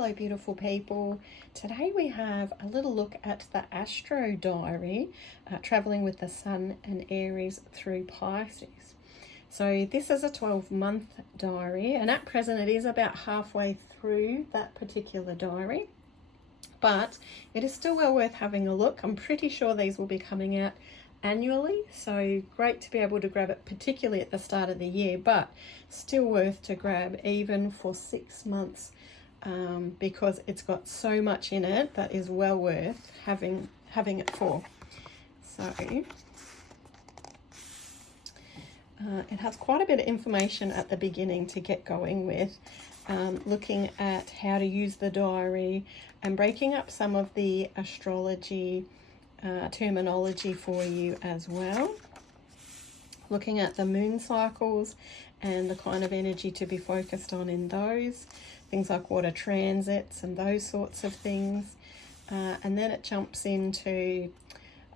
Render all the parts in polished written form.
Hello beautiful people. Today we have a little look at the Astro Diary, traveling with the Sun and Aries through Pisces. So this is a 12-month diary, and at present it is about halfway through that particular diary, but it is still well worth having a look. I'm pretty sure these will be coming out annually, so great to be able to grab it particularly at the start of the year, but still worth to grab even for 6 months, because it's got so much in it that is well worth having it for. So it has quite a bit of information at the beginning to get going with, looking at how to use the diary and breaking up some of the astrology terminology for you as well. Looking at the moon cycles and the kind of energy to be focused on in those. Things like water transits and those sorts of things. And then it jumps into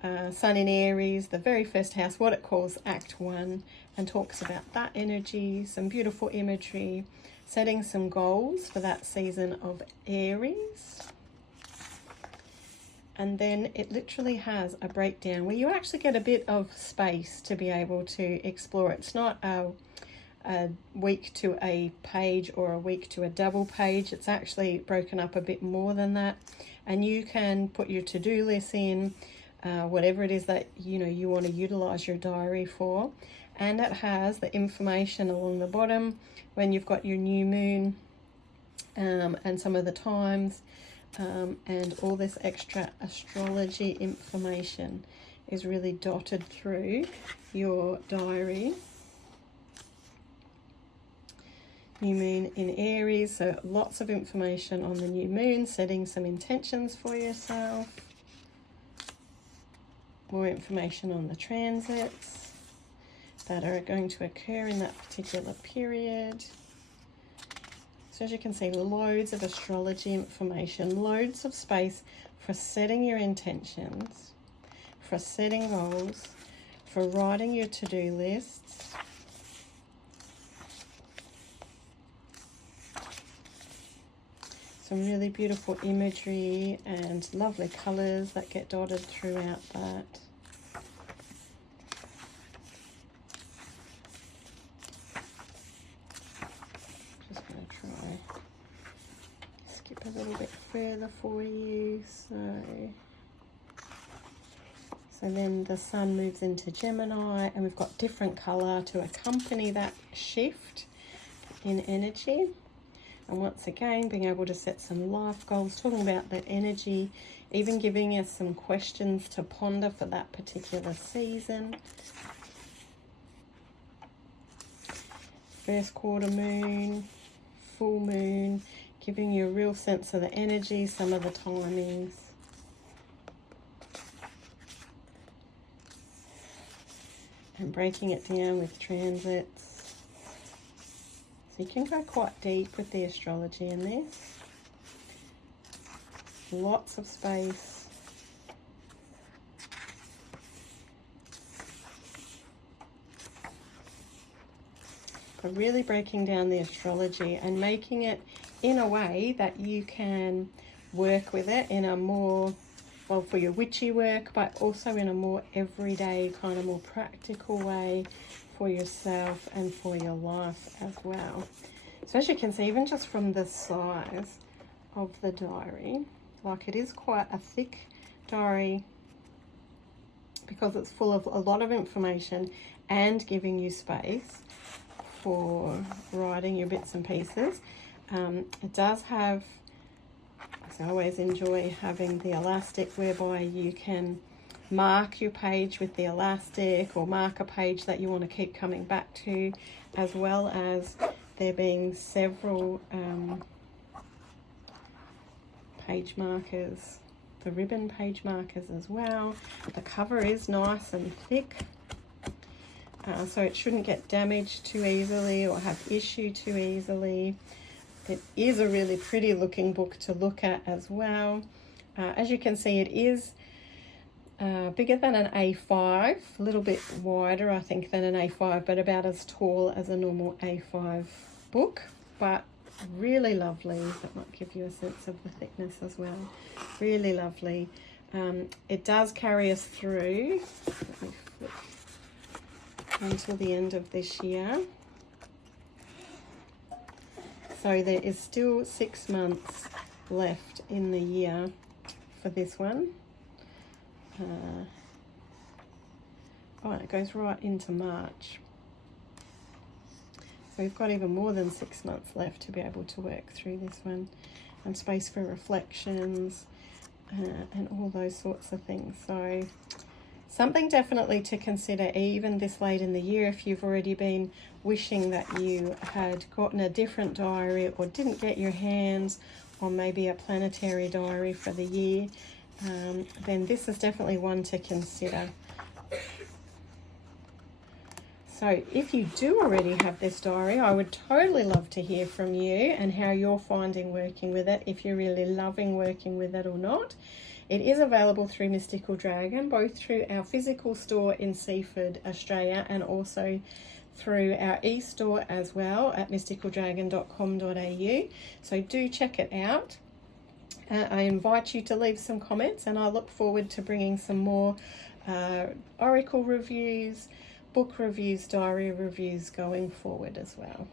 Sun in Aries, the very first house, what it calls Act 1, and talks about that energy, some beautiful imagery, setting some goals for that season of Aries. And then it literally has a breakdown where you actually get a bit of space to be able to explore. It's not a week to a page or a week to a double page. It's actually broken up a bit more than that, and you can put your to-do list in, whatever it is that you want to utilize your diary for. And it has the information along the bottom when you've got your new moon, and some of the times, and all this extra astrology information is really dotted through your diary. New moon in Aries, so lots of information on the new moon, setting some intentions for yourself. More information on the transits that are going to occur in that particular period. So as you can see, loads of astrology information, loads of space for setting your intentions, for setting goals, for writing your to-do lists. Some really beautiful imagery and lovely colours that get dotted throughout that. Just going to try skip a little bit further for you. So then the Sun moves into Gemini, and we've got different colour to accompany that shift in energy. And once again, being able to set some life goals, talking about that energy, even giving us some questions to ponder for that particular season. First quarter moon, full moon, giving you a real sense of the energy, some of the timings. And breaking it down with transits. So you can go quite deep with the astrology in this. Lots of space. But really breaking down the astrology and making it in a way that you can work with it in a more, well, for your witchy work, but also in a more everyday, kind of more practical way for yourself and for your life as well. So as you can see, even just from the size of the diary, like it is quite a thick diary because it's full of a lot of information and giving you space for writing your bits and pieces. It does have, as I always enjoy, having the elastic whereby you can mark your page with the elastic or mark a page that you want to keep coming back to, as well as there being several page markers, the ribbon page markers as well. The cover is nice and thick, so it shouldn't get damaged too easily or have issue too easily. It is a really pretty looking book to look at as well. As you can see, it is bigger than an A5, a little bit wider I think than an A5, but about as tall as a normal A5 book. But really lovely. That might give you a sense of the thickness as well. Really lovely. It does carry us through, let me flip, until the end of this year. So there is still 6 months left in the year for this one. Oh, it goes right into March. So we've got even more than 6 months left to be able to work through this one, and space for reflections and all those sorts of things. So something definitely to consider even this late in the year, if you've already been wishing that you had gotten a different diary or didn't get your hands on maybe a planetary diary for the year, then this is definitely one to consider. So if you do already have this diary, I would totally love to hear from you and how you're finding working with it, if you're really loving working with it or not. It is available through Mystical Dragon, both through our physical store in Seaford, Australia, and also through our e-store as well at mysticaldragon.com.au. So do check it out. I invite you to leave some comments, and I look forward to bringing some more oracle reviews, book reviews, diary reviews going forward as well.